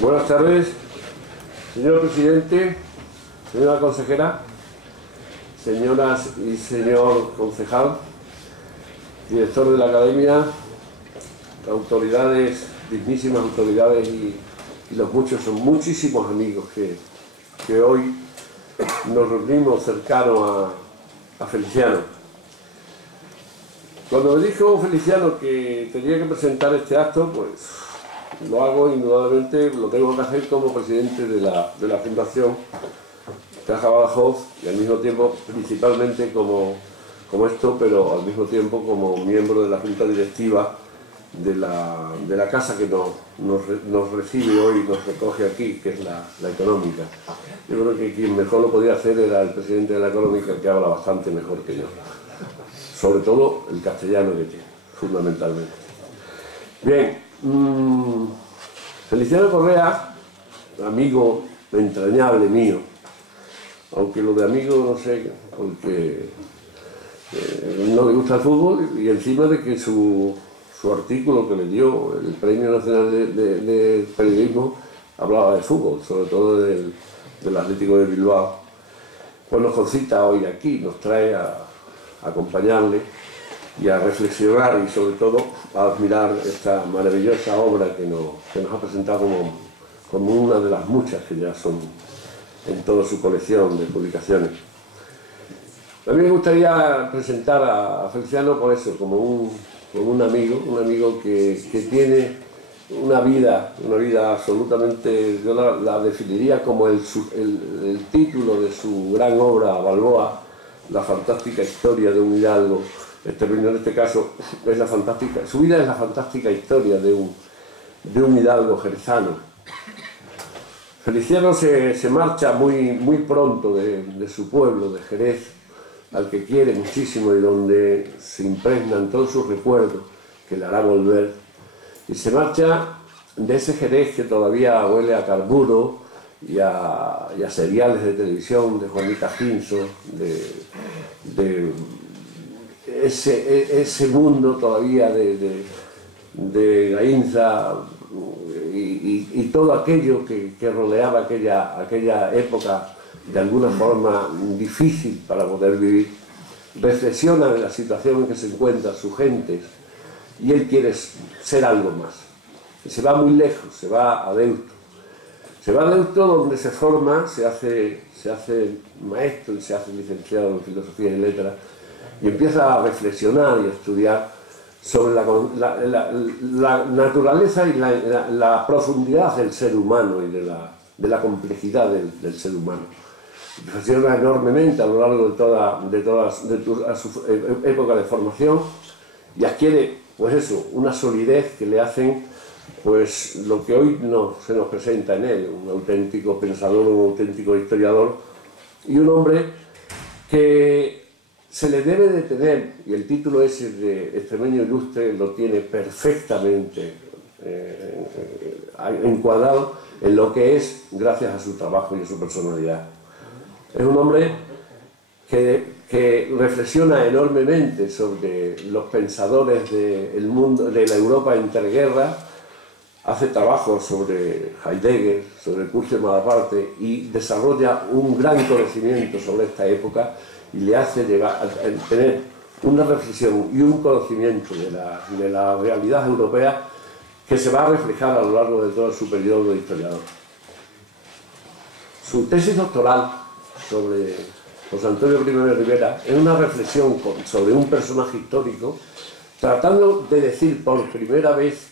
Buenas tardes, señor presidente, señora consejera, señoras y señor concejal, director de la academia, autoridades, dignísimas autoridades y los muchos, son muchísimos amigos que hoy nos reunimos cercano a Feliciano. Cuando me dijo Feliciano que tenía que presentar este acto, pues lo hago, indudablemente, lo tengo que hacer como presidente de la Fundación Caja Badajoz y al mismo tiempo, principalmente como esto, pero al mismo tiempo como miembro de la Junta Directiva de la casa que nos recibe hoy y nos recoge aquí, que es la Económica. Yo creo que quien mejor lo podía hacer era el presidente de la Económica, que habla bastante mejor que yo. Sobre todo el castellano que tiene, fundamentalmente. Bien. Feliciano Correa, amigo entrañable mío, aunque lo de amigo no sé, porque no le gusta el fútbol, y encima de que su artículo que le dio el Premio Nacional de Periodismo hablaba de fútbol, sobre todo del Atlético de Bilbao, pues nos concita hoy aquí, nos trae a acompañarle y a reflexionar y sobre todo a admirar esta maravillosa obra que nos ha presentado como una de las muchas que ya son en toda su colección de publicaciones. A mí me gustaría presentar a Feliciano por eso, como un amigo que tiene una vida absolutamente, yo la definiría como el título de su gran obra, Balboa, la fantástica historia de un hidalgo. En este caso, su vida es la fantástica historia de un hidalgo jerezano. Feliciano se marcha muy pronto de su pueblo, de Jerez, al que quiere muchísimo y donde se impregnan todos sus recuerdos, que le hará volver. Y se marcha de ese Jerez que todavía huele a carburo y a seriales de televisión, de Juanita Ginso, de ese mundo todavía de Gainza y todo aquello que rodeaba aquella época de alguna forma difícil para poder vivir. Reflexiona de la situación en que se encuentran sus gentes y él quiere ser algo más. Y se va muy lejos, se va a Deusto. Se va a Deusto donde se forma, se hace maestro y se hace licenciado en Filosofía y Letras, y empieza a reflexionar y a estudiar sobre la naturaleza y la profundidad del ser humano y de la complejidad del ser humano. Reflexiona enormemente a lo largo de su época de formación y adquiere, pues eso, una solidez que le hacen pues lo que hoy se nos presenta en él, un auténtico pensador, un auténtico historiador y un hombre que se le debe de tener, y el título ese de Extremeño Ilustre lo tiene perfectamente encuadrado en lo que es gracias a su trabajo y a su personalidad. Es un hombre que reflexiona enormemente sobre los pensadores del mundo, de la Europa entreguerra, hace trabajos sobre Heidegger, sobre el curso de Malaparte y desarrolla un gran conocimiento sobre esta época y le hace llegar a tener una reflexión y un conocimiento de la realidad europea que se va a reflejar a lo largo de todo su periodo de historiador. Su tesis doctoral sobre José Antonio Primo de Rivera es una reflexión sobre un personaje histórico, tratando de decir por primera vez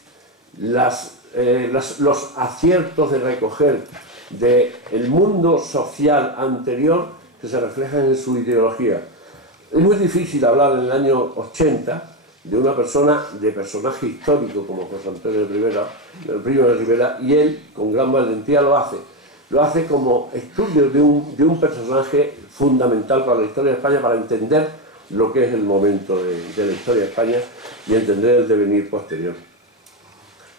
los aciertos de recoger del mundo social anterior que se reflejan en su ideología. Es muy difícil hablar en el año 80 de una persona, de personaje histórico como José Antonio Primo de Rivera, y él con gran valentía lo hace. Lo hace como estudio de un personaje fundamental para la historia de España, para entender lo que es el momento de la historia de España y entender el devenir posterior.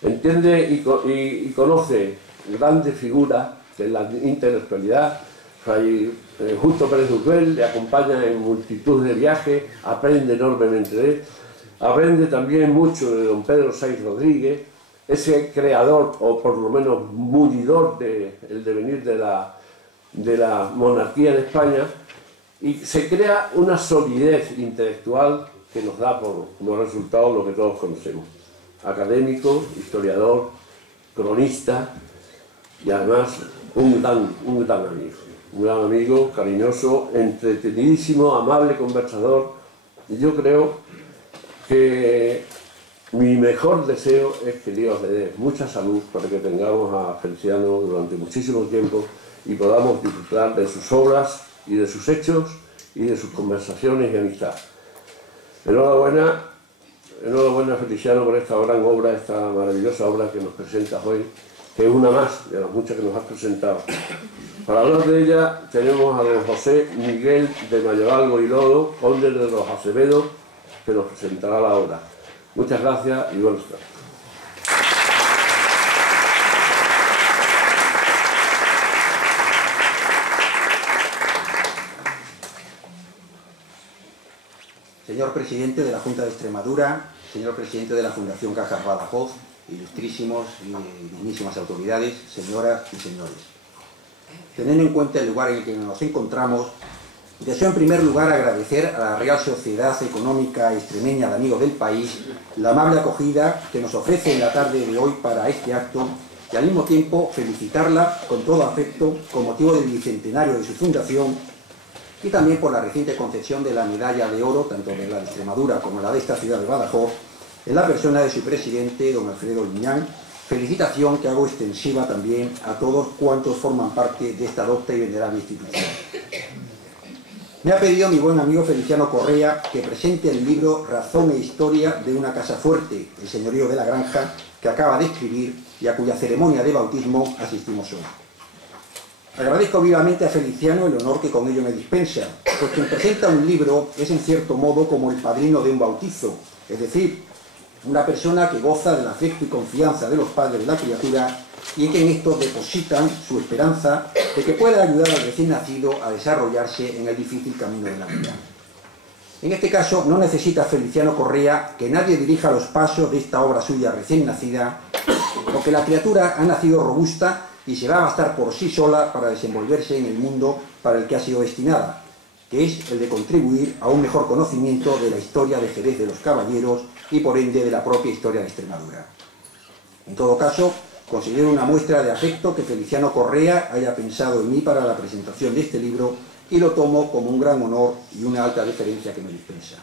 Entiende y conoce grandes figuras de la intelectualidad. Fray Justo Pérez Ucbel le acompaña en multitud de viajes, aprende enormemente de él, aprende también mucho de don Pedro Sáenz Rodríguez, ese creador, o por lo menos mudidor del devenir de la monarquía en España, y se crea una solidez intelectual que nos da como resultado lo que todos conocemos: académico, historiador, cronista y además un gran amigo, cariñoso, entretenidísimo, amable conversador. Y yo creo que mi mejor deseo es que Dios le dé mucha salud para que tengamos a Feliciano durante muchísimo tiempo y podamos disfrutar de sus obras y de sus hechos y de sus conversaciones y amistad. Enhorabuena Feliciano por esta gran obra, esta maravillosa obra que nos presentas hoy, que es una más de las muchas que nos has presentado. Para hablar de ella tenemos a don José Miguel de Mayoral y Lodo, conde de los Acevedo, que nos presentará la obra. Muchas gracias y buenas tardes. Señor presidente de la Junta de Extremadura, señor presidente de la Fundación Cajas Badajoz, ilustrísimos y dignísimas autoridades, señoras y señores. Teniendo en cuenta el lugar en el que nos encontramos, deseo en primer lugar agradecer a la Real Sociedad Económica Extremeña de Amigos del País la amable acogida que nos ofrece en la tarde de hoy para este acto, y al mismo tiempo felicitarla con todo afecto con motivo del bicentenario de su fundación, y también por la reciente concesión de la medalla de oro, tanto de la de Extremadura como la de esta ciudad de Badajoz, en la persona de su presidente, don Alfredo Liñán, felicitación que hago extensiva también a todos cuantos forman parte de esta docta y venerable institución. Me ha pedido mi buen amigo Feliciano Correa que presente el libro Razón e Historia de una casa fuerte, el señorío de la Granja, que acaba de escribir y a cuya ceremonia de bautismo asistimos hoy. Agradezco vivamente a Feliciano el honor que con ello me dispensa, pues quien presenta un libro es en cierto modo como el padrino de un bautizo, es decir, una persona que goza del afecto y confianza de los padres de la criatura y en que en estos depositan su esperanza de que pueda ayudar al recién nacido a desarrollarse en el difícil camino de la vida. En este caso no necesita Feliciano Correa que nadie dirija los pasos de esta obra suya recién nacida, porque la criatura ha nacido robusta y se va a bastar por sí sola para desenvolverse en el mundo para el que ha sido destinada, que es el de contribuir a un mejor conocimiento de la historia de Jerez de los Caballeros y por ende de la propia historia de Extremadura. En todo caso, considero una muestra de afecto que Feliciano Correa haya pensado en mí para la presentación de este libro y lo tomo como un gran honor y una alta deferencia que me dispensa.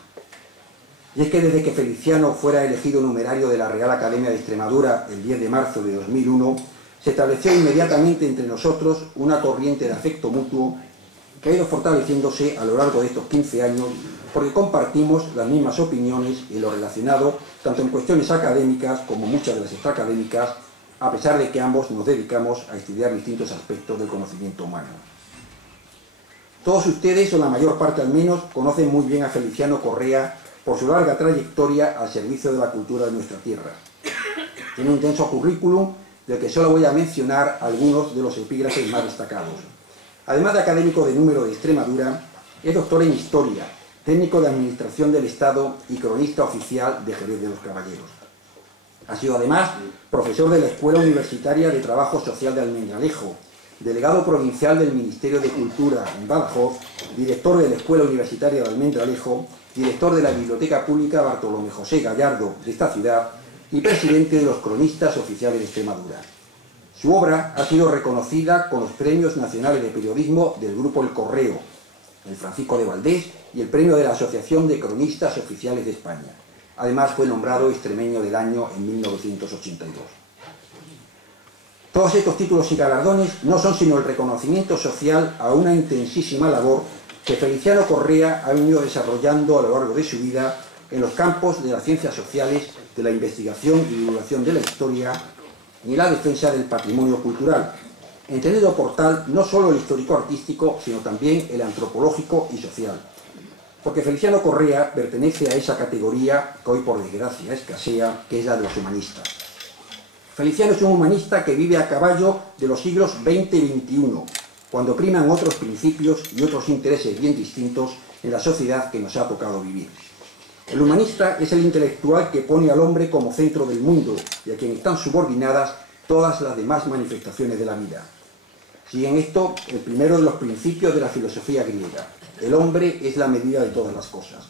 Y es que desde que Feliciano fuera elegido numerario de la Real Academia de Extremadura el 10 de marzo de 2001, se estableció inmediatamente entre nosotros una corriente de afecto mutuo que ha ido fortaleciéndose a lo largo de estos 15 años porque compartimos las mismas opiniones en lo relacionado tanto en cuestiones académicas como muchas de las extraacadémicas, a pesar de que ambos nos dedicamos a estudiar distintos aspectos del conocimiento humano. Todos ustedes, o la mayor parte al menos, conocen muy bien a Feliciano Correa por su larga trayectoria al servicio de la cultura de nuestra tierra. Tiene un intenso currículum del que solo voy a mencionar algunos de los epígrafes más destacados. Además de académico de número de Extremadura, es doctor en Historia, técnico de Administración del Estado y cronista oficial de Jerez de los Caballeros. Ha sido además profesor de la Escuela Universitaria de Trabajo Social de Almendralejo, delegado provincial del Ministerio de Cultura en Badajoz, director de la Escuela Universitaria de Almendralejo, director de la Biblioteca Pública Bartolomé José Gallardo de esta ciudad y presidente de los Cronistas Oficiales de Extremadura. Su obra ha sido reconocida con los Premios Nacionales de Periodismo del Grupo El Correo, el Francisco de Valdés y el Premio de la Asociación de Cronistas Oficiales de España. Además fue nombrado Extremeño del Año en 1982. Todos estos títulos y galardones no son sino el reconocimiento social a una intensísima labor que Feliciano Correa ha venido desarrollando a lo largo de su vida en los campos de las ciencias sociales, de la investigación y divulgación de la historia y la defensa del patrimonio cultural, entendido por tal no solo el histórico-artístico, sino también el antropológico y social. Porque Feliciano Correa pertenece a esa categoría que hoy por desgracia escasea, que es la de los humanistas. Feliciano es un humanista que vive a caballo de los siglos XX y XXI, cuando priman otros principios y otros intereses bien distintos en la sociedad que nos ha tocado vivir. El humanista es el intelectual que pone al hombre como centro del mundo y a quien están subordinadas todas las demás manifestaciones de la vida. Sigue en esto el primero de los principios de la filosofía griega. El hombre es la medida de todas las cosas.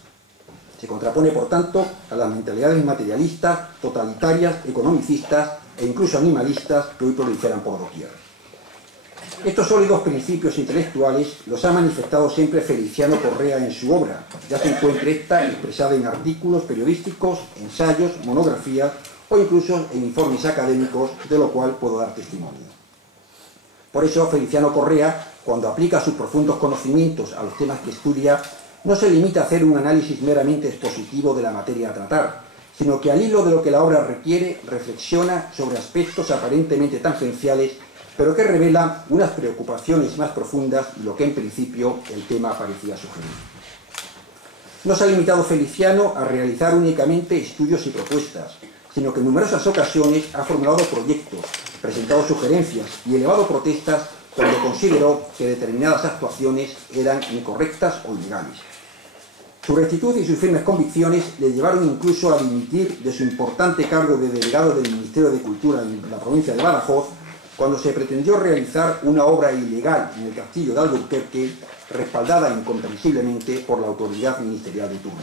Se contrapone, por tanto, a las mentalidades materialistas, totalitarias, economicistas e incluso animalistas que hoy proliferan por doquier. Estos sólidos principios intelectuales los ha manifestado siempre Feliciano Correa en su obra, ya se encuentre esta expresada en artículos periodísticos, ensayos, monografías o incluso en informes académicos, de lo cual puedo dar testimonio. Por eso Feliciano Correa, cuando aplica sus profundos conocimientos a los temas que estudia, no se limita a hacer un análisis meramente expositivo de la materia a tratar, sino que al hilo de lo que la obra requiere, reflexiona sobre aspectos aparentemente tangenciales, pero que revelan unas preocupaciones más profundas de lo que en principio el tema parecía sugerir. No se ha limitado Feliciano a realizar únicamente estudios y propuestas, sino que en numerosas ocasiones ha formulado proyectos, presentado sugerencias y elevado protestas cuando consideró que determinadas actuaciones eran incorrectas o ilegales. Su rectitud y sus firmes convicciones le llevaron incluso a dimitir de su importante cargo de delegado del Ministerio de Cultura en la provincia de Badajoz, cuando se pretendió realizar una obra ilegal en el castillo de Alburquerque, respaldada incomprensiblemente por la autoridad ministerial de turno.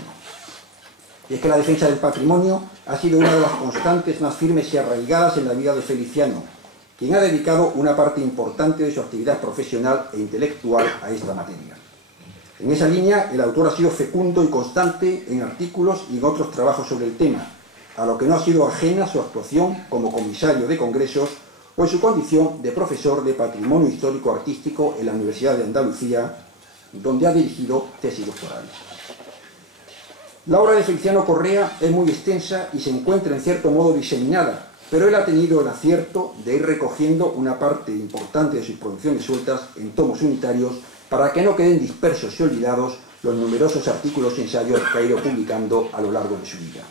Y es que la defensa del patrimonio ha sido una de las constantes más firmes y arraigadas en la vida de Feliciano, quien ha dedicado una parte importante de su actividad profesional e intelectual a esta materia. En esa línea, el autor ha sido fecundo y constante en artículos y en otros trabajos sobre el tema, a lo que no ha sido ajena su actuación como comisario de congresos o en su condición de profesor de Patrimonio Histórico-Artístico en la Universidad de Andalucía, donde ha dirigido tesis doctorales. La obra de Feliciano Correa es muy extensa y se encuentra en cierto modo diseminada, pero él ha tenido el acierto de ir recogiendo una parte importante de sus producciones sueltas en tomos unitarios para que no queden dispersos y olvidados los numerosos artículos y ensayos que ha ido publicando a lo largo de su vida.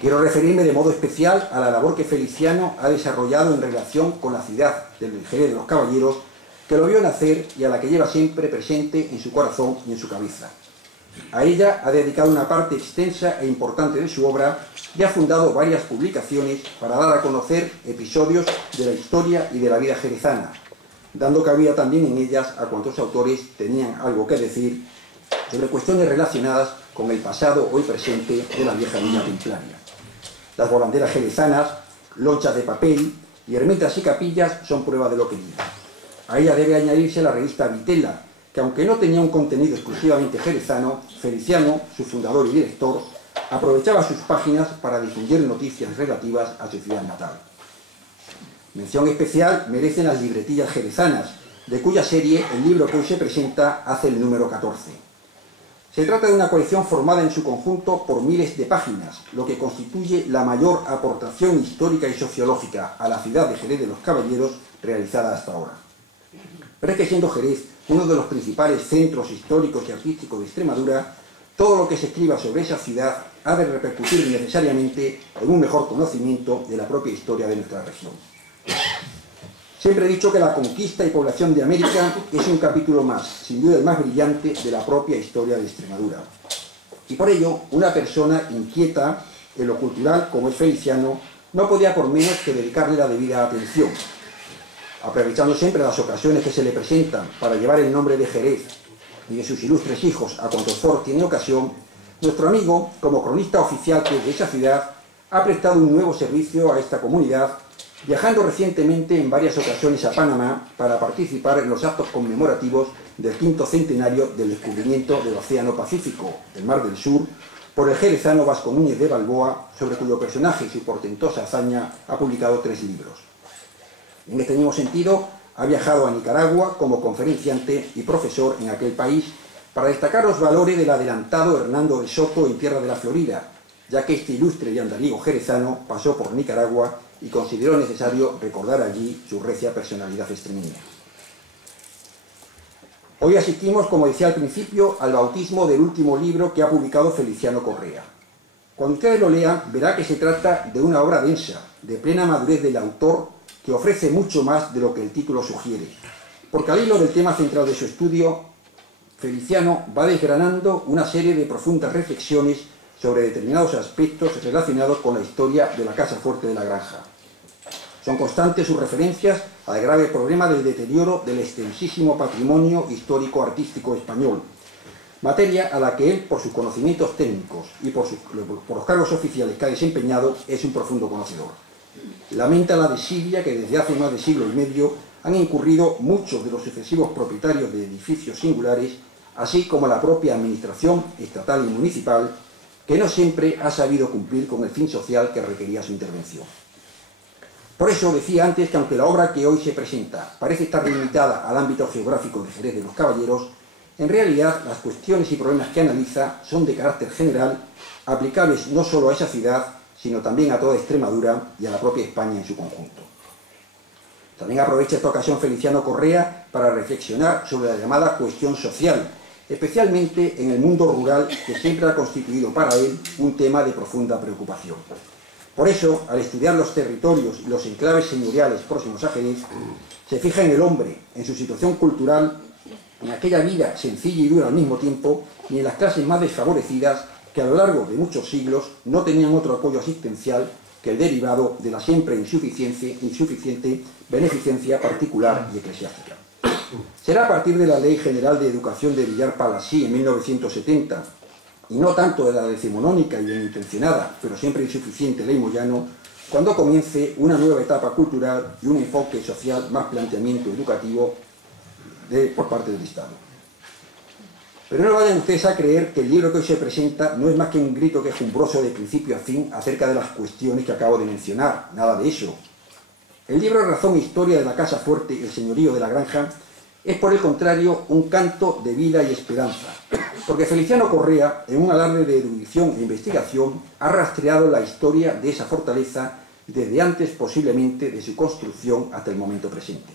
Quiero referirme de modo especial a la labor que Feliciano ha desarrollado en relación con la ciudad del Jerez de los Caballeros, que lo vio nacer y a la que lleva siempre presente en su corazón y en su cabeza. A ella ha dedicado una parte extensa e importante de su obra y ha fundado varias publicaciones para dar a conocer episodios de la historia y de la vida jerezana, dando cabida también en ellas a cuantos autores tenían algo que decir sobre cuestiones relacionadas con el pasado hoy presente de la vieja villa templaria. Las volanderas jerezanas, lonchas de papel y ermitas y capillas son prueba de lo que digo. A ella debe añadirse la revista Vitela, que aunque no tenía un contenido exclusivamente jerezano, Feliciano, su fundador y director, aprovechaba sus páginas para difundir noticias relativas a su ciudad natal. Mención especial merecen las libretillas jerezanas, de cuya serie el libro que hoy se presenta hace el número 14. Se trata de una colección formada en su conjunto por miles de páginas, lo que constituye la mayor aportación histórica y sociológica a la ciudad de Jerez de los Caballeros realizada hasta ahora. Pero es que siendo Jerez uno de los principales centros históricos y artísticos de Extremadura, todo lo que se escriba sobre esa ciudad ha de repercutir necesariamente en un mejor conocimiento de la propia historia de nuestra región. Siempre he dicho que la conquista y población de América es un capítulo más, sin duda el más brillante, de la propia historia de Extremadura. Y por ello, una persona inquieta en lo cultural como es Feliciano no podía por menos que dedicarle la debida atención. Aprovechando siempre las ocasiones que se le presentan para llevar el nombre de Jerez y de sus ilustres hijos a cuantos foros tiene ocasión, nuestro amigo, como cronista oficial que es de esa ciudad, ha prestado un nuevo servicio a esta comunidad viajando recientemente en varias ocasiones a Panamá para participar en los actos conmemorativos del 5º centenario del descubrimiento del Océano Pacífico, el Mar del Sur, por el jerezano Vasco Núñez de Balboa, sobre cuyo personaje y su portentosa hazaña ha publicado 3 libros. En este mismo sentido, ha viajado a Nicaragua como conferenciante y profesor en aquel país para destacar los valores del adelantado Hernando de Soto en tierra de la Florida, ya que este ilustre y andariego jerezano pasó por Nicaragua y consideró necesario recordar allí su recia personalidad extremeña. Hoy asistimos, como decía al principio, al bautismo del último libro que ha publicado Feliciano Correa. Cuando ustedes lo lean, verá que se trata de una obra densa, de plena madurez del autor, que ofrece mucho más de lo que el título sugiere, porque al hilo del tema central de su estudio, Feliciano va desgranando una serie de profundas reflexiones sobre determinados aspectos relacionados con la historia de la Casa Fuerte de la Granja. Son constantes sus referencias al grave problema del deterioro del extensísimo patrimonio histórico-artístico español, materia a la que él, por sus conocimientos técnicos y por los cargos oficiales que ha desempeñado, es un profundo conocedor. Lamenta la desidia que desde hace más de siglo y medio han incurrido muchos de los sucesivos propietarios de edificios singulares, así como la propia administración estatal y municipal, que no siempre ha sabido cumplir con el fin social que requería su intervención. Por eso decía antes que aunque la obra que hoy se presenta parece estar limitada al ámbito geográfico de Jerez de los Caballeros, en realidad las cuestiones y problemas que analiza son de carácter general, aplicables no solo a esa ciudad, sino también a toda Extremadura y a la propia España en su conjunto. También aprovecha esta ocasión Feliciano Correa para reflexionar sobre la llamada cuestión social, especialmente en el mundo rural, que siempre ha constituido para él un tema de profunda preocupación. Por eso, al estudiar los territorios y los enclaves señoriales próximos a Jerez, se fija en el hombre, en su situación cultural, en aquella vida sencilla y dura al mismo tiempo, y en las clases más desfavorecidas que a lo largo de muchos siglos no tenían otro apoyo asistencial que el derivado de la siempre insuficiente beneficencia particular y eclesiástica. Será a partir de la Ley General de Educación de Villar Palasí en 1970, y no tanto de la decimonónica y bien intencionada, pero siempre insuficiente Ley Moyano, cuando comience una nueva etapa cultural y un enfoque social más planteamiento educativo por parte del Estado. Pero no vayan ustedes a creer que el libro que hoy se presenta no es más que un grito quejumbroso de principio a fin acerca de las cuestiones que acabo de mencionar, nada de eso. El libro Razón e Historia de la Casa Fuerte y el Señorío de la Granja es, por el contrario, un canto de vida y esperanza, porque Feliciano Correa, en un alarde de erudición e investigación, ha rastreado la historia de esa fortaleza desde antes, posiblemente, de su construcción hasta el momento presente.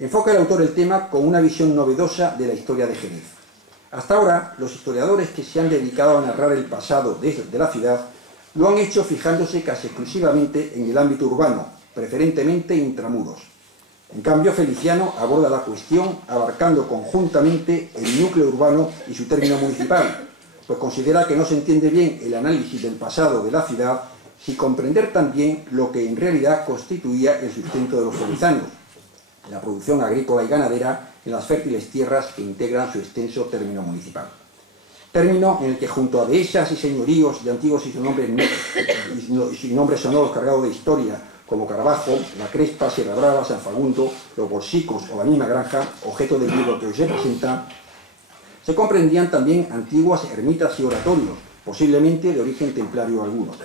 Enfoca el autor el tema con una visión novedosa de la historia de Jerez. Hasta ahora, los historiadores que se han dedicado a narrar el pasado de la ciudad lo han hecho fijándose casi exclusivamente en el ámbito urbano, preferentemente intramuros. En cambio, Feliciano aborda la cuestión abarcando conjuntamente el núcleo urbano y su término municipal, pues considera que no se entiende bien el análisis del pasado de la ciudad sin comprender también lo que en realidad constituía el sustento de los jerezanos, la producción agrícola y ganadera en las fértiles tierras que integran su extenso término municipal. Término en el que junto a dehesas y señoríos de antiguos y nombres sonoros cargados de historia, como Carabajo, La Crespa, Sierra Brava, San Fagundo, Los Bolsicos o la misma Granja, objeto del libro que hoy se presenta, se comprendían también antiguas ermitas y oratorios, posiblemente de origen templario algunos.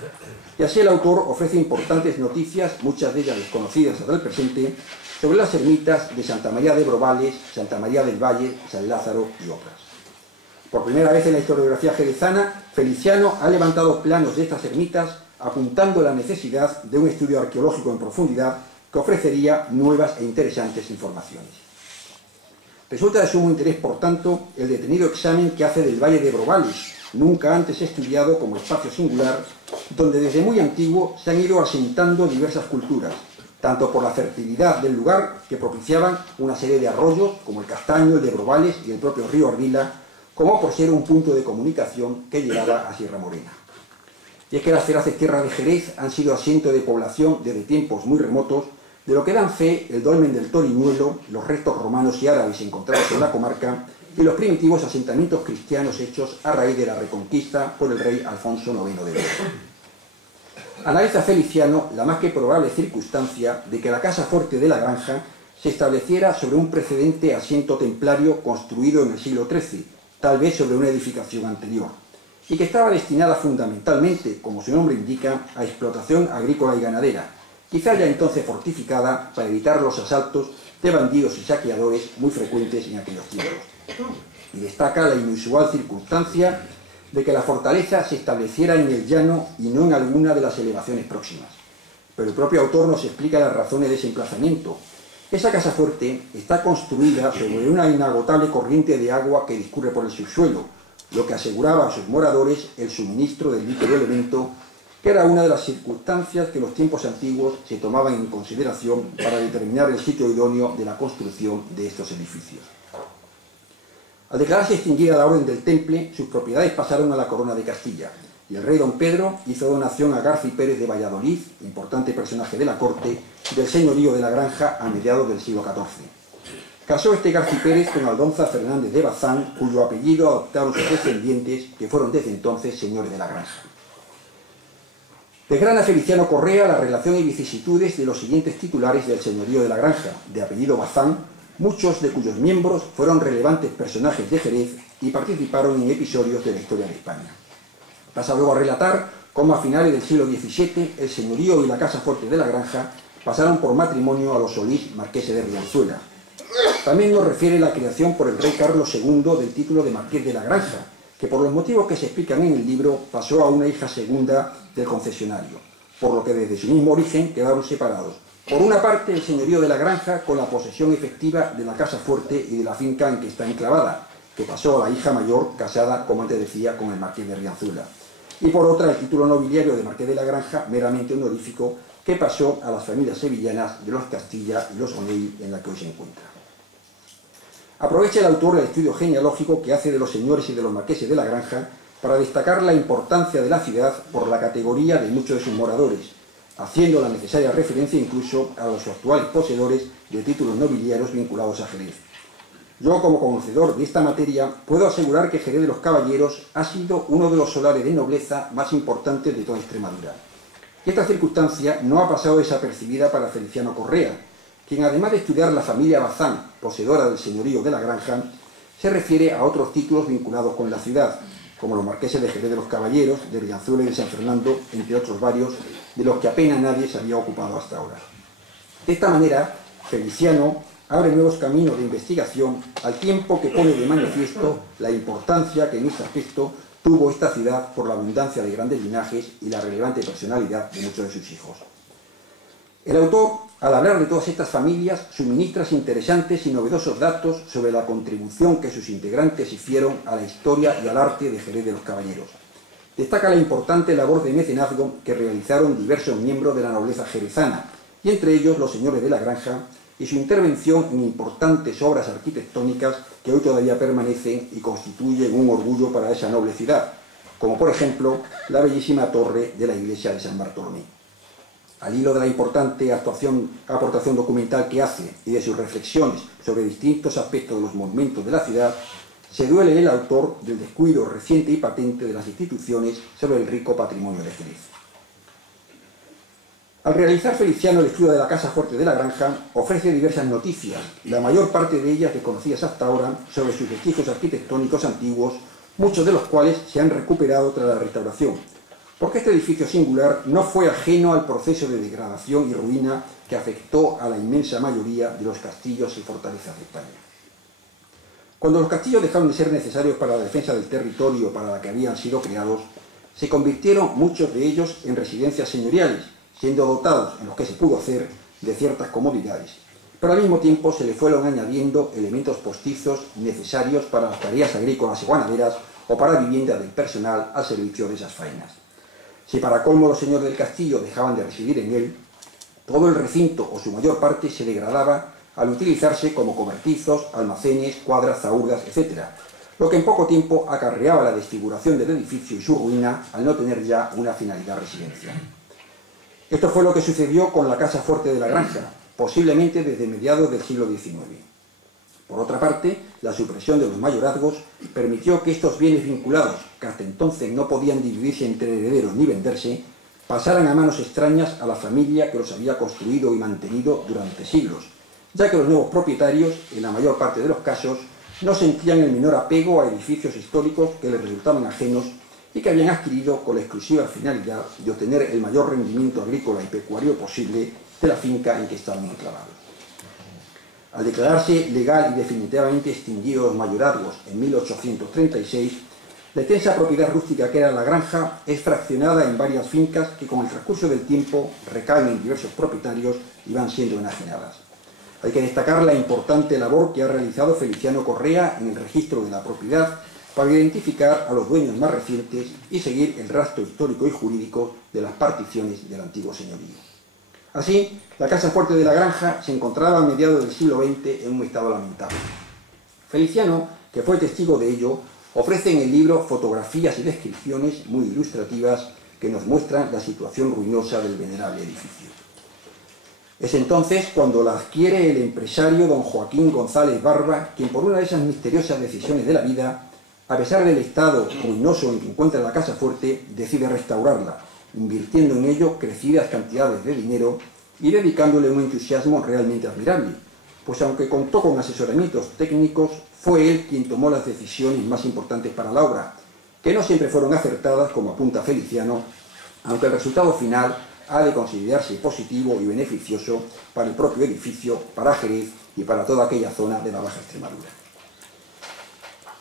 Y así el autor ofrece importantes noticias, muchas de ellas desconocidas hasta el presente, sobre las ermitas de Santa María de Brobales, Santa María del Valle, San Lázaro y otras. Por primera vez en la historiografía jerezana, Feliciano ha levantado planos de estas ermitas, apuntando la necesidad de un estudio arqueológico en profundidad que ofrecería nuevas e interesantes informaciones. Resulta de sumo interés, por tanto, el detenido examen que hace del Valle de Brobales, nunca antes estudiado como espacio singular, donde desde muy antiguo se han ido asentando diversas culturas, tanto por la fertilidad del lugar, que propiciaban una serie de arroyos, como el Castaño, el de Brobales y el propio río Ardila, como por ser un punto de comunicación que llegaba a Sierra Morena. Y es que las feraces tierras de Jerez han sido asiento de población desde tiempos muy remotos, de lo que dan fe el dolmen del Toriñuelo, los restos romanos y árabes encontrados en la comarca y los primitivos asentamientos cristianos hechos a raíz de la reconquista por el rey Alfonso IX de Oro. Analiza Feliciano la más que probable circunstancia de que la casa fuerte de la Granja se estableciera sobre un precedente asiento templario construido en el siglo XIII, tal vez sobre una edificación anterior, y que estaba destinada fundamentalmente, como su nombre indica, a explotación agrícola y ganadera, quizá ya entonces fortificada para evitar los asaltos de bandidos y saqueadores muy frecuentes en aquellos tiempos. Y destaca la inusual circunstancia de que la fortaleza se estableciera en el llano y no en alguna de las elevaciones próximas. Pero el propio autor nos explica las razones de ese emplazamiento. Esa casa fuerte está construida sobre una inagotable corriente de agua que discurre por el subsuelo, lo que aseguraba a sus moradores el suministro del líquido elemento, que era una de las circunstancias que en los tiempos antiguos se tomaban en consideración para determinar el sitio idóneo de la construcción de estos edificios. Al declararse extinguida la Orden del Temple, sus propiedades pasaron a la Corona de Castilla, y el rey don Pedro hizo donación a Garci Pérez de Valladolid, importante personaje de la corte, del señorío de la Granja a mediados del siglo XIV. Casó este Garci Pérez con Aldonza Fernández de Bazán, cuyo apellido adoptaron sus descendientes, que fueron desde entonces señores de la Granja. Desgrana Feliciano Correa la relación y vicisitudes de los siguientes titulares del señorío de la Granja, de apellido Bazán, muchos de cuyos miembros fueron relevantes personajes de Jerez y participaron en episodios de la historia de España. Pasa luego a relatar cómo a finales del siglo XVII el señorío y la casa fuerte de la Granja pasaron por matrimonio a los Solís, marqueses de Rianzuela. También nos refiere la creación por el rey Carlos II del título de marqués de la Granja, que por los motivos que se explican en el libro pasó a una hija segunda del concesionario, por lo que desde su mismo origen quedaron separados. Por una parte, el señorío de la Granja con la posesión efectiva de la casa fuerte y de la finca en que está enclavada, que pasó a la hija mayor, casada, como antes decía, con el marqués de Rianzuela. Y por otra, el título nobiliario de marqués de la Granja, meramente honorífico, que pasó a las familias sevillanas de los Castilla y los Onell, en la que hoy se encuentra. Aprovecha el autor el estudio genealógico que hace de los señores y de los marqueses de la Granja para destacar la importancia de la ciudad por la categoría de muchos de sus moradores, haciendo la necesaria referencia incluso a los actuales poseedores de títulos nobiliarios vinculados a Jerez. Yo, como conocedor de esta materia, puedo asegurar que Jerez de los Caballeros ha sido uno de los solares de nobleza más importantes de toda Extremadura. Y esta circunstancia no ha pasado desapercibida para Feliciano Correa, quien además de estudiar la familia Bazán, poseedora del señorío de la Granja, se refiere a otros títulos vinculados con la ciudad, como los marqueses de Jerez de los Caballeros, de Rianzuela y de San Fernando, entre otros varios, de los que apenas nadie se había ocupado hasta ahora. De esta manera, Feliciano abre nuevos caminos de investigación al tiempo que pone de manifiesto la importancia que en este aspecto tuvo esta ciudad por la abundancia de grandes linajes y la relevante personalidad de muchos de sus hijos. El autor, al hablar de todas estas familias, suministra interesantes y novedosos datos sobre la contribución que sus integrantes hicieron a la historia y al arte de Jerez de los Caballeros. Destaca la importante labor de mecenazgo que realizaron diversos miembros de la nobleza jerezana, y entre ellos los señores de la Granja, y su intervención en importantes obras arquitectónicas que hoy todavía permanecen y constituyen un orgullo para esa noble ciudad, como por ejemplo la bellísima torre de la iglesia de San Bartolomé. Al hilo de la importante aportación documental que hace y de sus reflexiones sobre distintos aspectos de los monumentos de la ciudad, se duele el autor del descuido reciente y patente de las instituciones sobre el rico patrimonio de Jerez. Al realizar Feliciano el estudio de la casa fuerte de la Granja, ofrece diversas noticias, la mayor parte de ellas desconocidas hasta ahora, sobre sus vestigios arquitectónicos antiguos, muchos de los cuales se han recuperado tras la restauración, porque este edificio singular no fue ajeno al proceso de degradación y ruina que afectó a la inmensa mayoría de los castillos y fortalezas de España. Cuando los castillos dejaron de ser necesarios para la defensa del territorio para la que habían sido creados, se convirtieron muchos de ellos en residencias señoriales, siendo dotados, en los que se pudo hacer, de ciertas comodidades, pero al mismo tiempo se le fueron añadiendo elementos postizos necesarios para las tareas agrícolas y ganaderas o para vivienda del personal al servicio de esas faenas. Si para colmo los señores del castillo dejaban de residir en él, todo el recinto o su mayor parte se degradaba al utilizarse como cobertizos, almacenes, cuadras, zahurdas, etc., lo que en poco tiempo acarreaba la desfiguración del edificio y su ruina al no tener ya una finalidad residencial. Esto fue lo que sucedió con la casa fuerte de la Granja, posiblemente desde mediados del siglo XIX. Por otra parte, la supresión de los mayorazgos permitió que estos bienes vinculados, que hasta entonces no podían dividirse entre herederos ni venderse, pasaran a manos extrañas a la familia que los había construido y mantenido durante siglos, ya que los nuevos propietarios, en la mayor parte de los casos, no sentían el menor apego a edificios históricos que les resultaban ajenos y que habían adquirido con la exclusiva finalidad de obtener el mayor rendimiento agrícola y pecuario posible de la finca en que estaban enclavados. Al declararse legal y definitivamente extinguidos los mayorazgos en 1836, la extensa propiedad rústica que era la granja es fraccionada en varias fincas que con el transcurso del tiempo recaen en diversos propietarios y van siendo enajenadas. Hay que destacar la importante labor que ha realizado Feliciano Correa en el registro de la propiedad para identificar a los dueños más recientes y seguir el rastro histórico y jurídico de las particiones del antiguo señorío. Así, la casa fuerte de la granja se encontraba a mediados del siglo XX en un estado lamentable. Feliciano, que fue testigo de ello, ofrece en el libro fotografías y descripciones muy ilustrativas que nos muestran la situación ruinosa del venerable edificio. Es entonces cuando la adquiere el empresario don Joaquín González Barba, quien por una de esas misteriosas decisiones de la vida, a pesar del estado ruinoso en que encuentra la casa fuerte, decide restaurarla, invirtiendo en ello crecidas cantidades de dinero y dedicándole un entusiasmo realmente admirable, pues aunque contó con asesoramientos técnicos, fue él quien tomó las decisiones más importantes para la obra, que no siempre fueron acertadas, como apunta Feliciano, aunque el resultado final ha de considerarse positivo y beneficioso para el propio edificio, para Jerez y para toda aquella zona de la Baja Extremadura.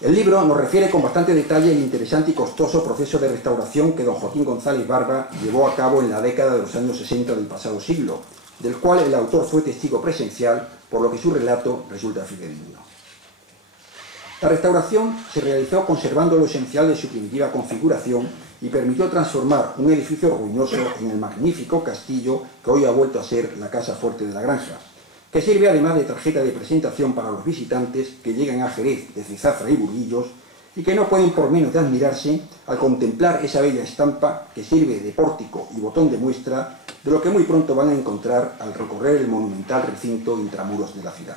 El libro nos refiere con bastante detalle el interesante y costoso proceso de restauración que don Joaquín González Barba llevó a cabo en la década de los años 60 del pasado siglo, del cual el autor fue testigo presencial, por lo que su relato resulta fidedigno. La restauración se realizó conservando lo esencial de su primitiva configuración y permitió transformar un edificio ruinoso en el magnífico castillo que hoy ha vuelto a ser la casa fuerte de la granja, que sirve además de tarjeta de presentación para los visitantes que llegan a Jerez desde Zafra y Burguillos y que no pueden por menos de admirarse al contemplar esa bella estampa que sirve de pórtico y botón de muestra de lo que muy pronto van a encontrar al recorrer el monumental recinto intramuros de la ciudad.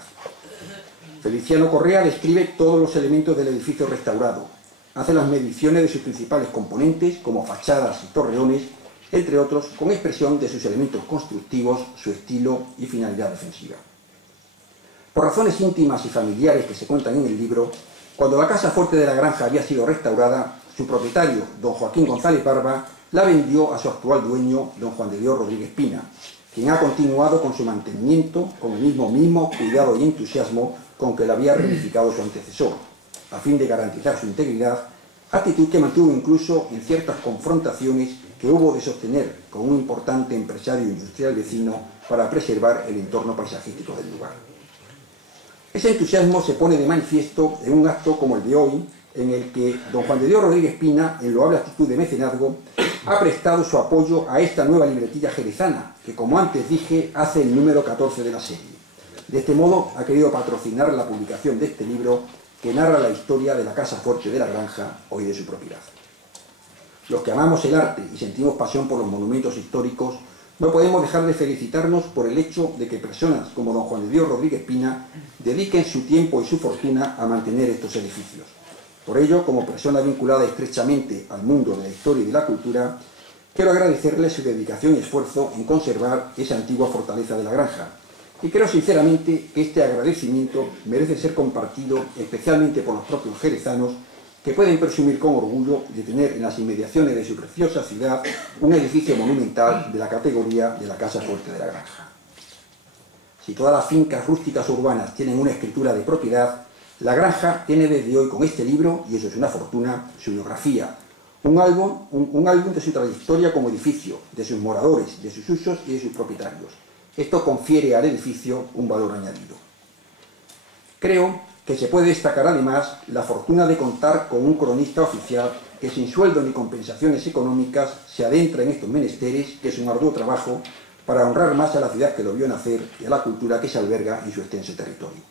Feliciano Correa describe todos los elementos del edificio restaurado, hace las mediciones de sus principales componentes, como fachadas y torreones, entre otros, con expresión de sus elementos constructivos, su estilo y finalidad defensiva. Por razones íntimas y familiares que se cuentan en el libro, cuando la casa fuerte de la granja había sido restaurada, su propietario, don Joaquín González Barba, la vendió a su actual dueño, don Juan de Dios Rodríguez Pina, quien ha continuado con su mantenimiento con el mismo cuidado y entusiasmo con que la había reedificado su antecesor, a fin de garantizar su integridad, actitud que mantuvo incluso en ciertas confrontaciones que hubo de sostener con un importante empresario industrial vecino para preservar el entorno paisajístico del lugar. Ese entusiasmo se pone de manifiesto en un acto como el de hoy, en el que don Juan de Dios Rodríguez Pina, en loable actitud de mecenazgo, ha prestado su apoyo a esta nueva libretilla jerezana, que como antes dije, hace el número 14 de la serie. De este modo ha querido patrocinar la publicación de este libro que narra la historia de la casa fuerte de la granja, hoy de su propiedad. Los que amamos el arte y sentimos pasión por los monumentos históricos, no podemos dejar de felicitarnos por el hecho de que personas como don Juan de Dios Rodríguez Pina dediquen su tiempo y su fortuna a mantener estos edificios. Por ello, como persona vinculada estrechamente al mundo de la historia y de la cultura, quiero agradecerle su dedicación y esfuerzo en conservar esa antigua fortaleza de la granja. Y creo sinceramente que este agradecimiento merece ser compartido especialmente por los propios jerezanos, que pueden presumir con orgullo de tener en las inmediaciones de su preciosa ciudad un edificio monumental de la categoría de la casa fuerte de la granja. Si todas las fincas rústicas urbanas tienen una escritura de propiedad, la granja tiene desde hoy con este libro, y eso es una fortuna, su biografía, un álbum de su trayectoria como edificio, de sus moradores, de sus usos y de sus propietarios. Esto confiere al edificio un valor añadido. Creo que se puede destacar además la fortuna de contar con un cronista oficial que sin sueldo ni compensaciones económicas se adentra en estos menesteres, que es un arduo trabajo para honrar más a la ciudad que lo vio nacer y a la cultura que se alberga en su extenso territorio.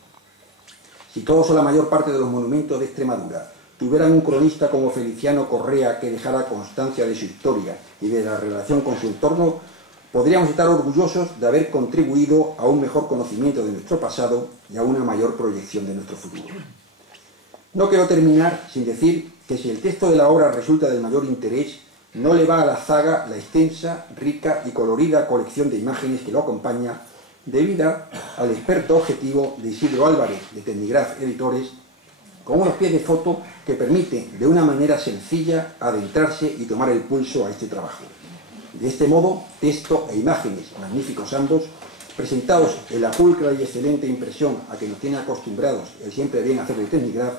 Si todos o la mayor parte de los monumentos de Extremadura tuvieran un cronista como Feliciano Correa que dejara constancia de su historia y de la relación con su entorno, podríamos estar orgullosos de haber contribuido a un mejor conocimiento de nuestro pasado y a una mayor proyección de nuestro futuro. No quiero terminar sin decir que si el texto de la obra resulta del mayor interés, no le va a la zaga la extensa, rica y colorida colección de imágenes que lo acompaña, debida al experto objetivo de Isidro Álvarez, de Technigraph Editores, con unos pies de foto que permite de una manera sencilla adentrarse y tomar el pulso a este trabajo. De este modo, texto e imágenes, magníficos ambos, presentados en la pulcra y excelente impresión a que nos tiene acostumbrados el siempre bien hacer de Technigraph,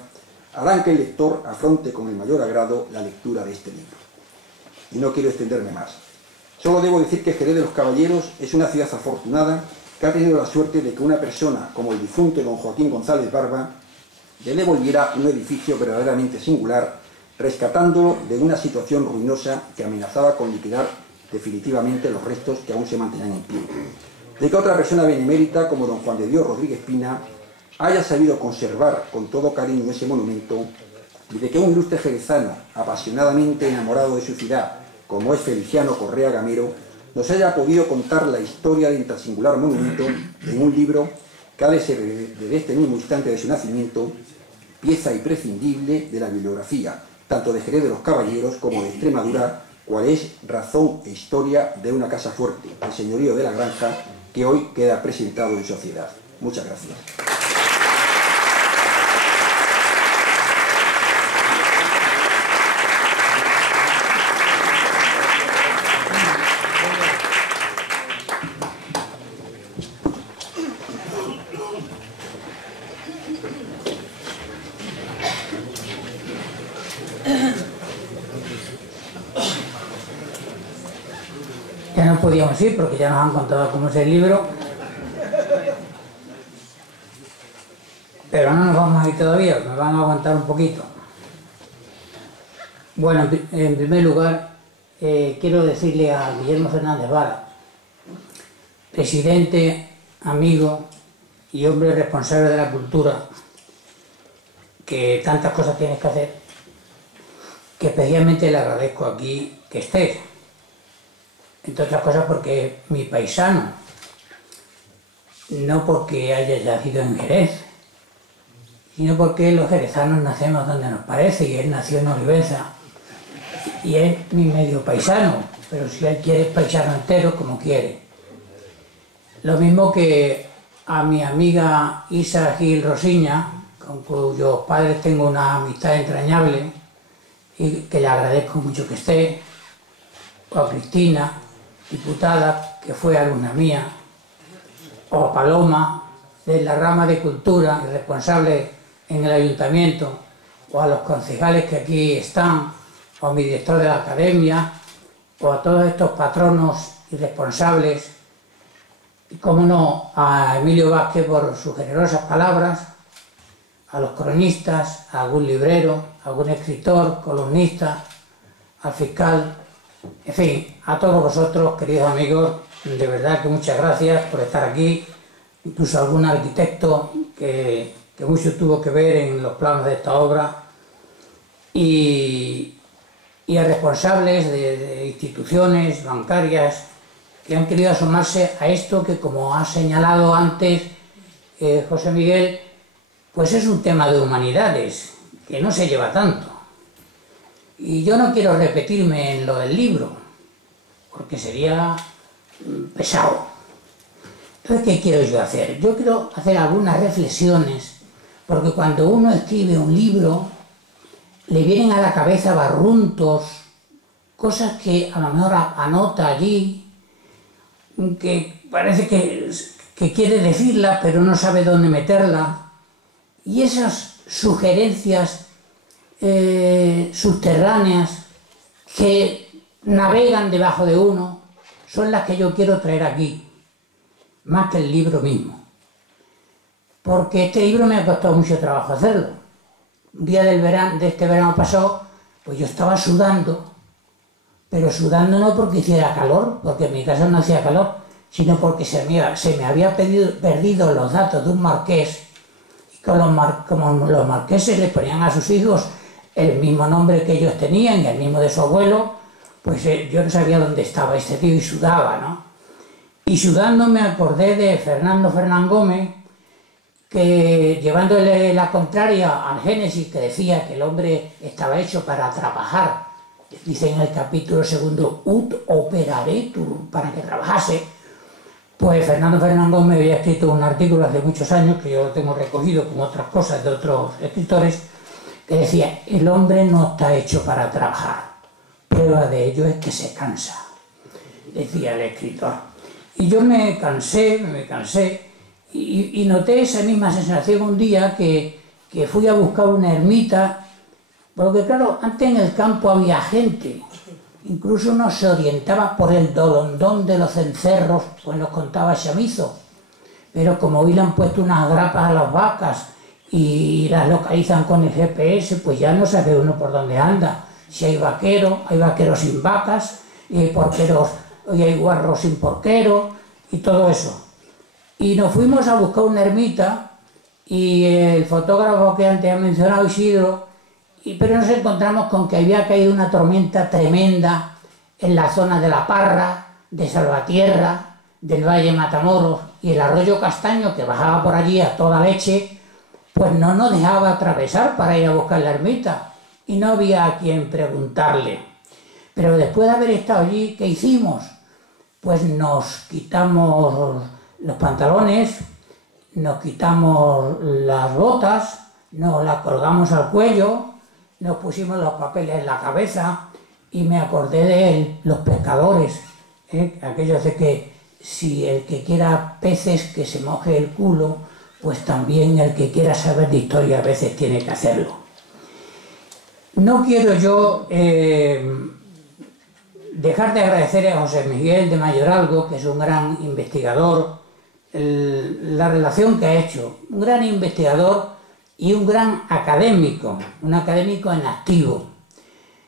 harán que el lector afronte con el mayor agrado la lectura de este libro. Y no quiero extenderme más. Solo debo decir que Jerez de los Caballeros es una ciudad afortunada que ha tenido la suerte de que una persona como el difunto don Joaquín González Barba le devolviera un edificio verdaderamente singular, rescatándolo de una situación ruinosa que amenazaba con liquidar definitivamente los restos que aún se mantenían en pie. De que otra persona benemérita como don Juan de Dios Rodríguez Pina haya sabido conservar con todo cariño ese monumento, y de que un ilustre jerezano apasionadamente enamorado de su ciudad, como es Feliciano Correa Gamero, nos haya podido contar la historia de tan singular monumento en un libro que ha de ser desde este mismo instante de su nacimiento pieza imprescindible de la bibliografía, tanto de Jerez de los Caballeros como de Extremadura, cual es razón e historia de una casa fuerte, el señorío de la Granja, que hoy queda presentado en sociedad. Muchas gracias. Ya no podíamos ir porque ya nos han contado cómo es el libro, pero no nos vamos a ir todavía, me van a aguantar un poquito. Bueno, en primer lugar quiero decirle a Guillermo Fernández Vara, presidente, amigo y hombre responsable de la cultura, que tantas cosas tienes que hacer, que especialmente le agradezco aquí que estés. Entre otras cosas porque es mi paisano, no porque haya nacido en Jerez, sino porque los jerezanos nacemos donde nos parece, y él nació en Olivenza, y es mi medio paisano, pero si él quiere es paisano entero, como quiere. Lo mismo que a mi amiga Isa Gil Rosiña, con cuyos padres tengo una amistad entrañable, y que le agradezco mucho que esté, o a Cristina, diputada, que fue alumna mía, o a Paloma, de la rama de cultura y responsable en el ayuntamiento, o a los concejales que aquí están, o a mi director de la academia, o a todos estos patronos y responsables, y cómo no, a Emilio Vázquez por sus generosas palabras, a los cronistas, a algún librero, a algún escritor, columnista, al fiscal. En fin, a todos vosotros, queridos amigos, de verdad que muchas gracias por estar aquí, incluso algún arquitecto que mucho tuvo que ver en los planos de esta obra, y a responsables de instituciones bancarias que han querido asomarse a esto que, como ha señalado antes José Miguel, pues es un tema de humanidades, que no se lleva tanto. Y yo no quiero repetirme en lo del libro, porque sería pesado. Entonces, ¿qué quiero yo hacer? Yo quiero hacer algunas reflexiones, porque cuando uno escribe un libro, le vienen a la cabeza barruntos, cosas que a lo mejor anota allí, que parece que quiere decirla, pero no sabe dónde meterla. Y esas sugerencias subterráneas que navegan debajo de uno son las que yo quiero traer aquí, más que el libro mismo, porque este libro me ha costado mucho trabajo hacerlo. Un día de este verano pasado, pues yo estaba sudando, pero sudando no porque hiciera calor, porque en mi casa no hacía calor, sino porque se me había perdido los datos de un marqués, y como los marqueses le ponían a sus hijos el mismo nombre que ellos tenían y el mismo de su abuelo, pues yo no sabía dónde estaba este tío y sudaba, ¿no? Y sudando me acordé de Fernando Fernán Gómez, que llevándole la contraria al Génesis, que decía que el hombre estaba hecho para trabajar dice en el capítulo segundo, ut operaretur, para que trabajase. Pues Fernando Fernán Gómez había escrito un artículo hace muchos años, que yo lo tengo recogido con otras cosas de otros escritores, que decía, el hombre no está hecho para trabajar, prueba de ello es que se cansa, decía el escritor. Y yo me cansé, y noté esa misma sensación un día que fui a buscar una ermita, porque claro, antes en el campo había gente, incluso uno se orientaba por el dolondón de los cencerros, pues nos contaba Chamizo, pero como hoy le han puesto unas grapas a las vacas y las localizan con el GPS, pues ya no sabe uno por dónde anda. Si hay vaqueros sin vacas, y hay porqueros, y hay guarros sin porqueros, y todo eso. Y nos fuimos a buscar una ermita, y el fotógrafo que antes ha mencionado, Isidro, pero nos encontramos con que había caído una tormenta tremenda en la zona de La Parra, de Salvatierra, del Valle Matamoros, y el arroyo Castaño, que bajaba por allí a toda leche, pues no nos dejaba atravesar para ir a buscar la ermita, y no había a quien preguntarle. Pero después de haber estado allí, ¿qué hicimos? Pues nos quitamos los pantalones, nos quitamos las botas, nos las colgamos al cuello, nos pusimos los papeles en la cabeza y me acordé de los pescadores, aquellos de que si el que quiera peces que se moje el culo, pues también el que quiera saber de historia a veces tiene que hacerlo. No quiero yo dejar de agradecer a José Miguel de Mayoralgo, que es un gran investigador, la relación que ha hecho, un gran investigador y un gran académico, un académico en activo.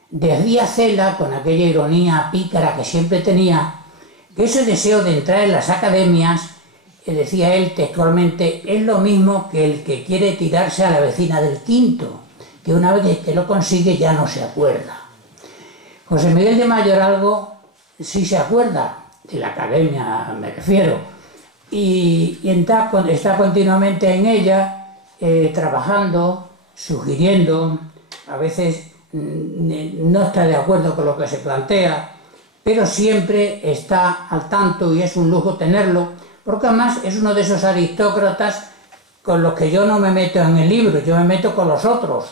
Decía Cela, con aquella ironía pícara que siempre tenía, que ese deseo de entrar en las academias, decía él textualmente, es lo mismo que el que quiere tirarse a la vecina del quinto, que una vez que lo consigue ya no se acuerda. José Miguel de Mayoralgo sí se acuerda, de la academia me refiero, y está continuamente en ella, trabajando, sugiriendo, a veces no está de acuerdo con lo que se plantea, pero siempre está al tanto y es un lujo tenerlo, porque además es uno de esos aristócratas con los que yo no me meto en el libro, yo me meto con los otros,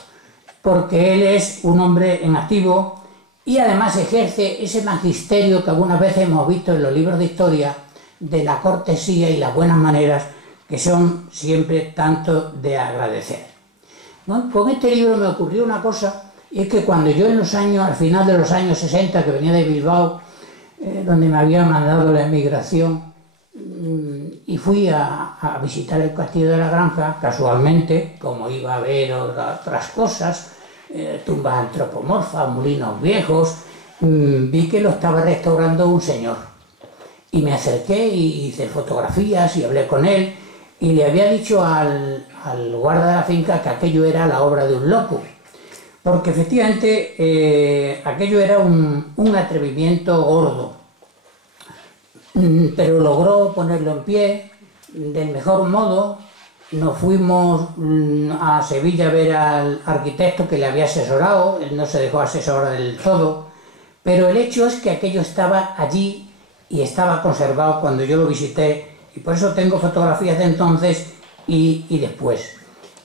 porque él es un hombre en activo y además ejerce ese magisterio que algunas veces hemos visto en los libros de historia, de la cortesía y las buenas maneras, que son siempre tanto de agradecer. ¿No? Con este libro me ocurrió una cosa, y es que cuando yo al final de los años 60, que venía de Bilbao, donde me había mandado la emigración, y fui a visitar el Castillo de la Granja, casualmente, como iba a ver otras cosas, tumbas antropomorfas, molinos viejos, vi que lo estaba restaurando un señor. Y me acerqué y hice fotografías y hablé con él, y le había dicho al guarda de la finca que aquello era la obra de un loco, porque efectivamente aquello era un atrevimiento gordo, pero logró ponerlo en pie del mejor modo. Nos fuimos a Sevilla a ver al arquitecto que le había asesorado, él no se dejó asesorar del todo, pero el hecho es que aquello estaba allí y estaba conservado cuando yo lo visité, y por eso tengo fotografías de entonces y después.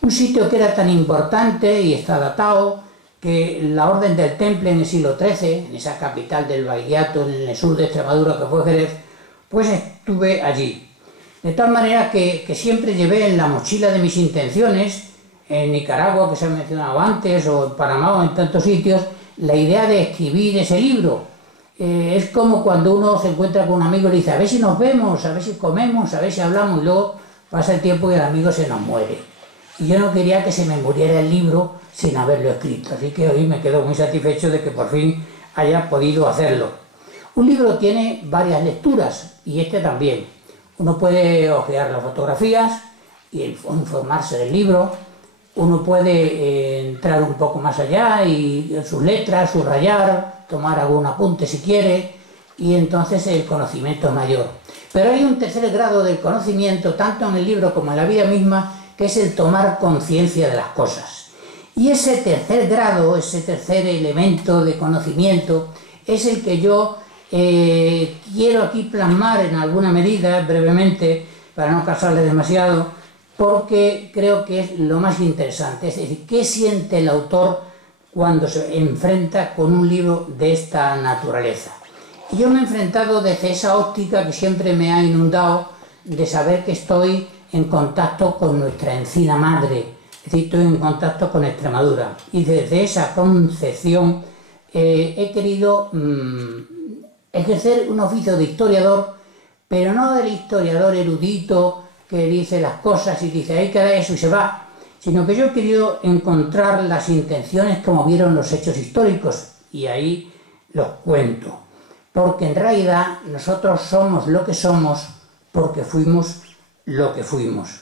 Un sitio que era tan importante y está datado, que la Orden del Temple en el siglo XIII, en esa capital del Bahiato, en el sur de Extremadura que fue Jerez, pues estuve allí. De tal manera que siempre llevé en la mochila de mis intenciones, en Nicaragua, que se ha mencionado antes, o en Panamá, o en tantos sitios, la idea de escribir ese libro. Es como cuando uno se encuentra con un amigo y le dice, a ver si nos vemos, a ver si comemos, a ver si hablamos, y luego pasa el tiempo y el amigo se nos muere. Y yo no quería que se me muriera el libro sin haberlo escrito, así que hoy me quedo muy satisfecho de que por fin haya podido hacerlo. Un libro tiene varias lecturas, y este también. Uno puede ojear las fotografías y informarse del libro, uno puede entrar un poco más allá y sus letras, subrayar, tomar algún apunte si quiere, y entonces el conocimiento es mayor. Pero hay un tercer grado del conocimiento, tanto en el libro como en la vida misma, que es el tomar conciencia de las cosas. Y ese tercer grado, ese tercer elemento de conocimiento, es el que yo quiero aquí plasmar en alguna medida, brevemente, para no cansarle demasiado, porque creo que es lo más interesante. Es decir, ¿qué siente el autor cuando se enfrenta con un libro de esta naturaleza? Y yo me he enfrentado desde esa óptica que siempre me ha inundado, de saber que estoy en contacto con nuestra encina madre, es decir, estoy en contacto con Extremadura. Y desde esa concepción he querido ejercer un oficio de historiador, pero no del historiador erudito que dice las cosas y dice ahí queda eso y se va, sino que yo he querido encontrar las intenciones que movieron los hechos históricos y ahí los cuento. Porque en realidad nosotros somos lo que somos porque fuimos lo que fuimos.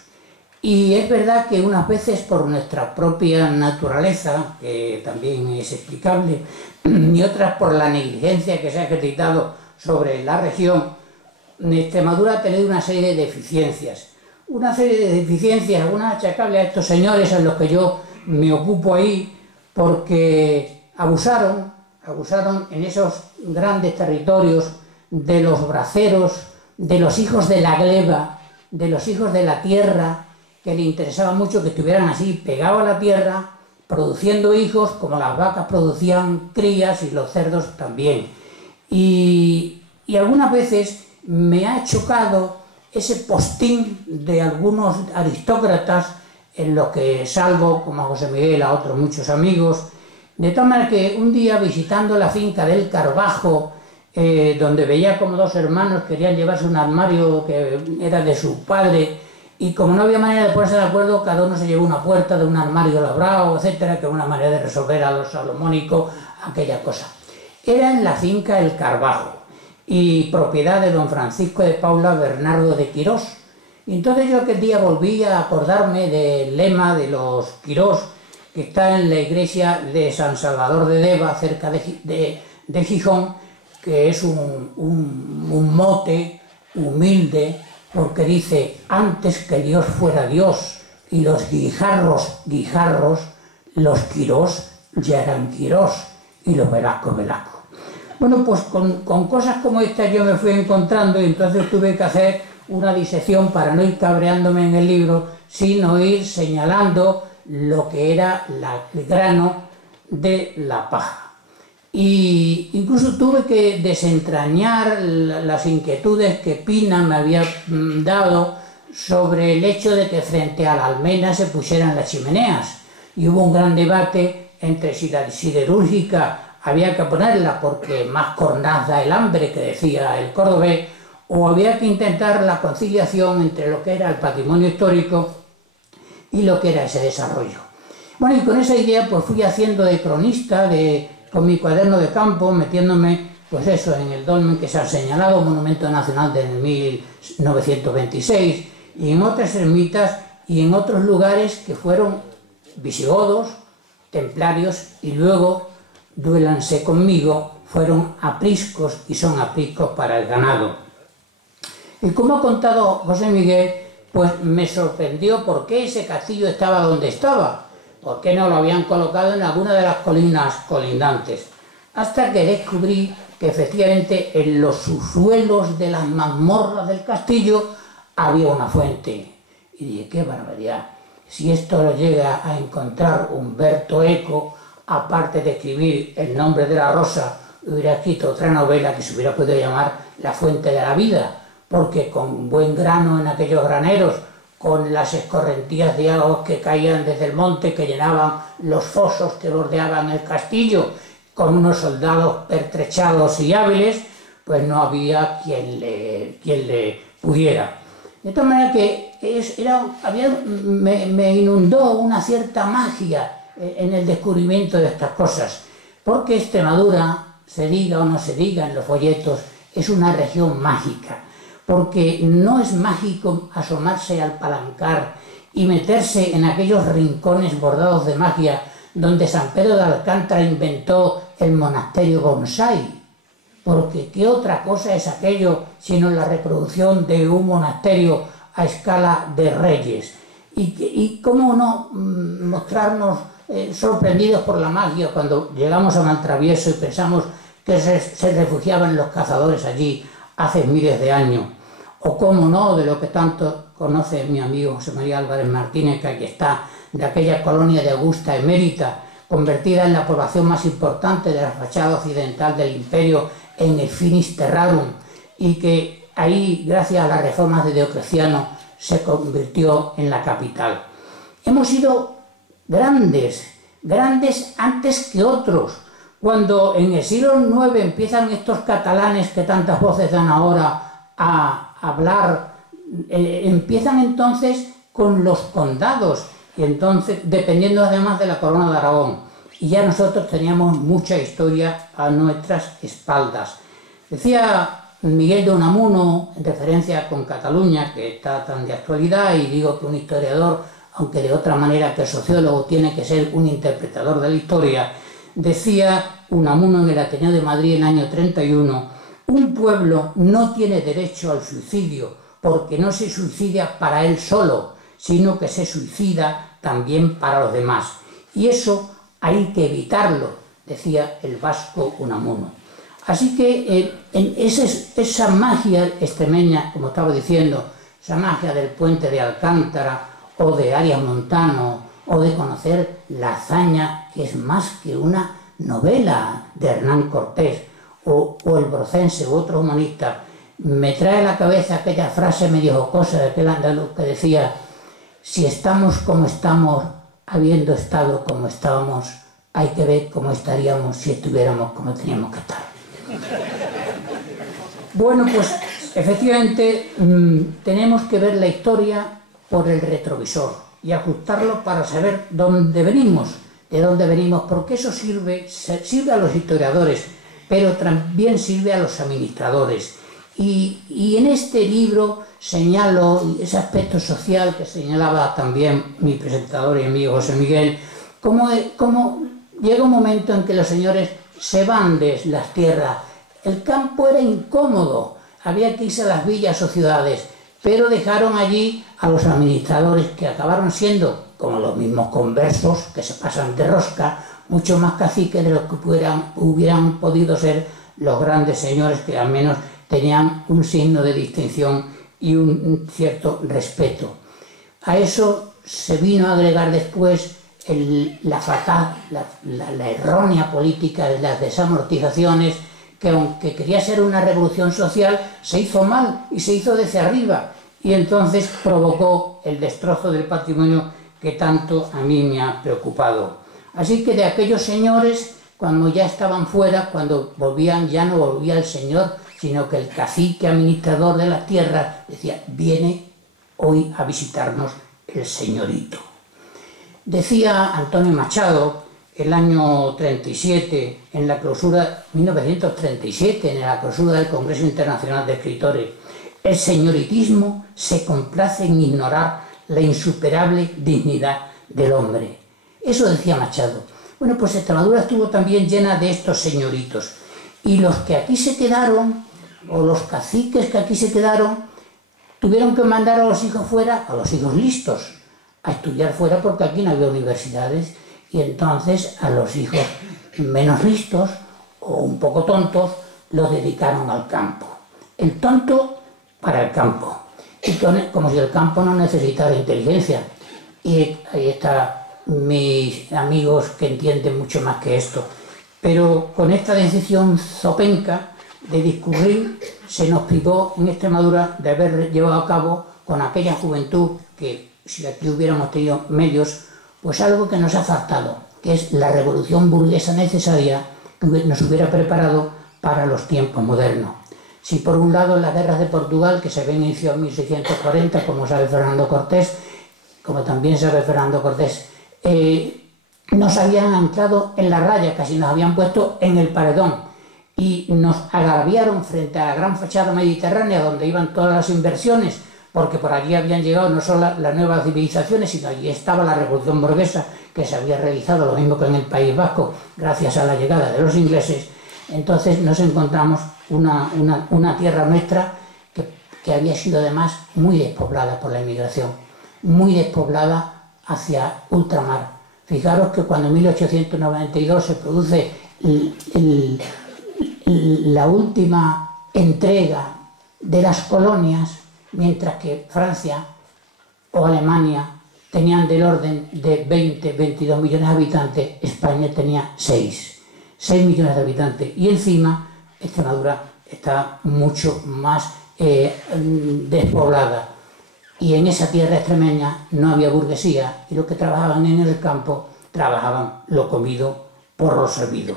Y es verdad que unas veces por nuestra propia naturaleza, que también es explicable, y otras por la negligencia que se ha ejercitado sobre la región, Extremadura ha tenido una serie de deficiencias. Una serie de deficiencias, algunas achacables a estos señores en los que yo me ocupo ahí, porque abusaron en esos grandes territorios de los braceros, de los hijos de la gleba, de los hijos de la tierra, que le interesaba mucho que estuvieran así pegados a la tierra, produciendo hijos como las vacas producían crías y los cerdos también. Y algunas veces me ha chocado ese postín de algunos aristócratas en los que salvo, como a José Miguel, a otros muchos amigos, de tal manera que un día visitando la finca del Carbajo, donde veía como dos hermanos querían llevarse un armario que era de su padre, y como no había manera de ponerse de acuerdo, cada uno se llevó una puerta de un armario labrado, etcétera, que era una manera de resolver a los salomónicos aquella cosa. Era en la finca El Carbajo, y propiedad de don Francisco de Paula Bernardo de Quirós. Y entonces yo aquel día volví a acordarme del lema de los Quirós, que está en la iglesia de San Salvador de Deva, cerca de Gijón, que es un mote humilde, porque dice, antes que Dios fuera Dios y los guijarros, los Quirós ya eran Quirós y los Velasco. Bueno, pues con cosas como estas yo me fui encontrando y entonces tuve que hacer una disección para no ir cabreándome en el libro, sino ir señalando lo que era el grano de la paja. Y incluso tuve que desentrañar las inquietudes que Pina me había dado sobre el hecho de que frente a la almena se pusieran las chimeneas. Y hubo un gran debate entre si la siderúrgica había que ponerla porque más cornaz da el hambre, que decía el cordobés, o había que intentar la conciliación entre lo que era el patrimonio histórico y lo que era ese desarrollo. Bueno, y con esa idea pues fui haciendo de cronista, con mi cuaderno de campo, metiéndome, pues eso, en el dolmen que se ha señalado, Monumento Nacional de 1926, y en otras ermitas y en otros lugares que fueron visigodos, templarios, y luego, duélanse conmigo, fueron apriscos y son apriscos para el ganado. Y como ha contado José Miguel, pues me sorprendió por qué ese castillo estaba donde estaba. ¿Por qué no lo habían colocado en alguna de las colinas colindantes? Hasta que descubrí que efectivamente en los subsuelos de las mazmorras del castillo había una fuente. Y dije, qué barbaridad. Si esto lo llega a encontrar Humberto Eco, aparte de escribir El nombre de la rosa, hubiera escrito otra novela que se hubiera podido llamar La fuente de la vida, porque con buen grano en aquellos graneros, con las escorrentías de agua que caían desde el monte, que llenaban los fosos que bordeaban el castillo, con unos soldados pertrechados y hábiles, pues no había quien le pudiera. De tal manera que me inundó una cierta magia en el descubrimiento de estas cosas, porque Extremadura, se diga o no se diga en los folletos, es una región mágica. Porque no es mágico asomarse al Palancar y meterse en aquellos rincones bordados de magia donde San Pedro de Alcántara inventó el monasterio bonsái. Porque ¿qué otra cosa es aquello sino la reproducción de un monasterio a escala de reyes? Y cómo no mostrarnos sorprendidos por la magia cuando llegamos a Maltravieso y pensamos que se refugiaban los cazadores allí hace miles de años. O cómo no, de lo que tanto conoce mi amigo José María Álvarez Martínez, que aquí está, de aquella colonia de Augusta Emérita, convertida en la población más importante de la fachada occidental del imperio en el Finis Terrarum, y que ahí, gracias a las reformas de Diocleciano, se convirtió en la capital. Hemos sido grandes antes que otros. Cuando en el siglo IX empiezan estos catalanes que tantas voces dan ahora a hablar, empiezan entonces con los condados, y entonces, dependiendo además de la corona de Aragón, y ya nosotros teníamos mucha historia a nuestras espaldas. Decía Miguel de Unamuno, en referencia con Cataluña, que está tan de actualidad, y digo que un historiador, aunque de otra manera que el sociólogo tiene que ser un interpretador de la historia, decía Unamuno en el Ateneo de Madrid en el año 31, un pueblo no tiene derecho al suicidio porque no se suicida para él solo, sino que se suicida también para los demás. Y eso hay que evitarlo, decía el vasco Unamuno. Así que esa magia extremeña, como estaba diciendo, esa magia del puente de Alcántara o de Arias Montano, o de conocer la hazaña, que es más que una novela de Hernán Cortés, o el Brocense u otro humanista, me trae a la cabeza aquella frase medio jocosa de aquel andaluz que decía: si estamos como estamos, habiendo estado como estábamos, hay que ver cómo estaríamos si estuviéramos como teníamos que estar. Bueno, pues efectivamente tenemos que ver la historia por el retrovisor y ajustarlo para saber dónde venimos, de dónde venimos, porque eso sirve a los historiadores, pero también sirve a los administradores. Y en este libro señalo ese aspecto social que señalaba también mi presentador y amigo José Miguel, cómo llega un momento en que los señores se van de las tierras. El campo era incómodo, había que irse a las villas o ciudades, pero dejaron allí a los administradores, que acabaron siendo, como los mismos conversos, que se pasan de rosca, mucho más caciques de los que hubieran podido ser los grandes señores, que al menos tenían un signo de distinción y un cierto respeto. A eso se vino a agregar después la errónea política de las desamortizaciones, que aunque quería ser una revolución social, se hizo mal y se hizo desde arriba, y entonces provocó el destrozo del patrimonio que tanto a mí me ha preocupado. Así que de aquellos señores, cuando ya estaban fuera, cuando volvían, ya no volvía el señor, sino que el cacique administrador de las tierras decía: viene hoy a visitarnos el señorito. Decía Antonio Machado, el año 37, en la clausura, 1937, en la clausura del Congreso Internacional de Escritores: el señoritismo se complace en ignorar la insuperable dignidad del hombre. Eso decía Machado. Bueno, pues Extremadura estuvo también llena de estos señoritos. Y los que aquí se quedaron, o los caciques que aquí se quedaron, tuvieron que mandar a los hijos fuera, a los hijos listos, a estudiar fuera, porque aquí no había universidades, y entonces a los hijos menos listos o un poco tontos los dedicaron al campo. El tonto para el campo, y como si el campo no necesitara inteligencia. Y ahí están mis amigos que entienden mucho más que esto. Pero con esta decisión zopenca de discurrir, se nos privó en Extremadura de haber llevado a cabo con aquella juventud que, si aquí hubiéramos tenido medios, pues algo que nos ha faltado, que es la revolución burguesa necesaria que nos hubiera preparado para los tiempos modernos. Si por un lado las guerras de Portugal, que se habían iniciado en 1640, como sabe Fernando Cortés, como también sabe Fernando Cortés, nos habían anclado en la raya, casi nos habían puesto en el paredón, y nos agraviaron frente a la gran fachada mediterránea donde iban todas las inversiones, porque por allí habían llegado no solo las nuevas civilizaciones, sino allí estaba la revolución burguesa, que se había realizado lo mismo que en el País Vasco, gracias a la llegada de los ingleses. Entonces nos encontramos una tierra nuestra que había sido además muy despoblada por la inmigración. muy despoblada hacia ultramar. Fijaros que cuando en 1892 se produce la última entrega de las colonias, mientras que Francia o Alemania tenían del orden de 20-22 millones de habitantes, España tenía 6 millones de habitantes, y encima Extremadura está mucho más despoblada, y en esa tierra extremeña no había burguesía, y los que trabajaban en el campo trabajaban lo comido por lo servido.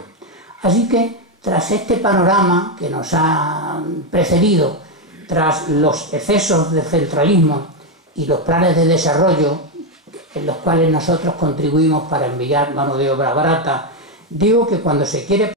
Así que tras este panorama que nos ha precedido, tras los excesos de centralismo y los planes de desarrollo en los cuales nosotros contribuimos para enviar mano de obra barata, digo que cuando se quiere